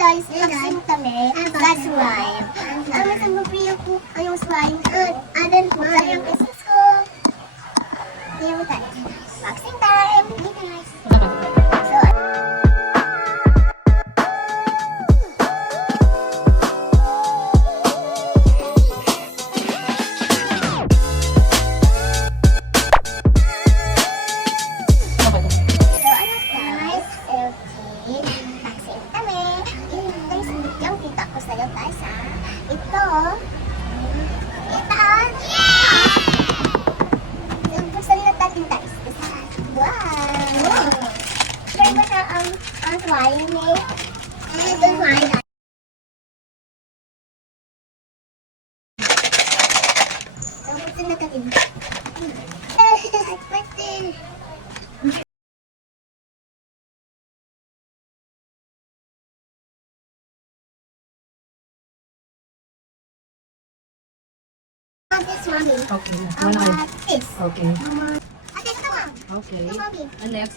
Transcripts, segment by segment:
guys, vaccine kami. That's why. Minsan mag-free ako kayong swine. Adan ko sa yung business ko. Yung tayo. Vaccine time. Dito guys. So, this mommy. Okay. One eye. This. Okay. Ate, ito mo. Okay. Ito, mommy. And next.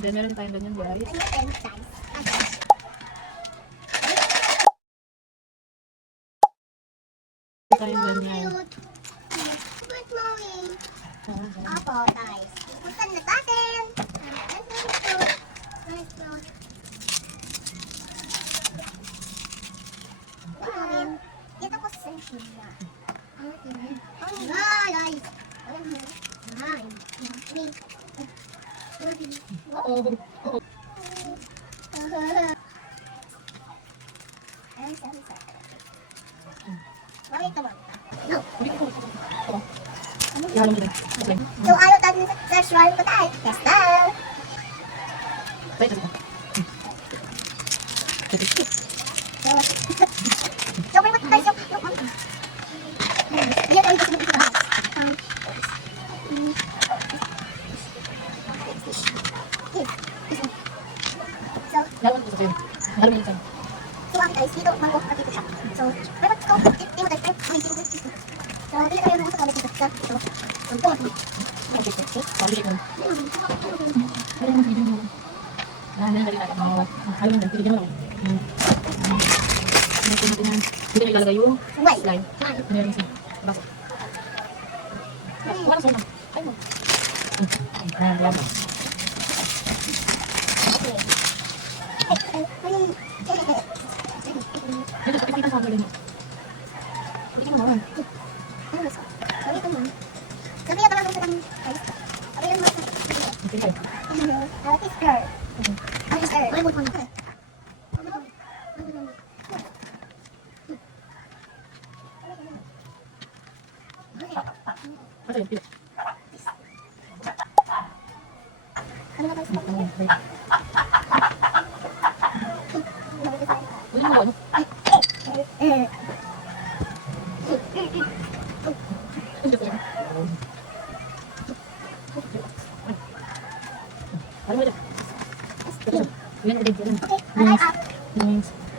Then meron tayong ganyan guys. Ano pen, guys? Ate. Tayong ganyan. Cute. Cute, mommy. Apo, guys. Buksan na natin. Nice cute. Wow. Dito ko sa sila. Guys. Oo. Yan lang. Okay. So, ayaw tayo sa shrine ko tayo. Yes, tayo. Wait, So, may matay yung yan ay gusto mo ito. So, Yawan ko sa kayo. Alam mo yun sa'yo. so ang guys, dito mango at dito siya. So, may matay ko. Di mo tayo. Ay, di mo tayo. So, dito kayo mango sa kami dito. So, ito. Okay, okay. Sabi ko. Pero yung video mo. Dali natin. Ayaw mo. Pinigyan mo lang. Hindi na ilalagay yung slime. Meron siya. Baso. Wala sa ulam. Ay mo. Ayan. Dito, pakikita sa akin. Hindi ka naman. Sabi ito mo. Sabi ito lang sa kami. Sabi lang mo sa Okay, tayo. This girl. This girl. Ay, mo pa na. Ano yun? Pila. Ano na tayo sa kami? Uy, mo ano? Ano mo ito? Yan, ulit. Okay, alright. Thanks.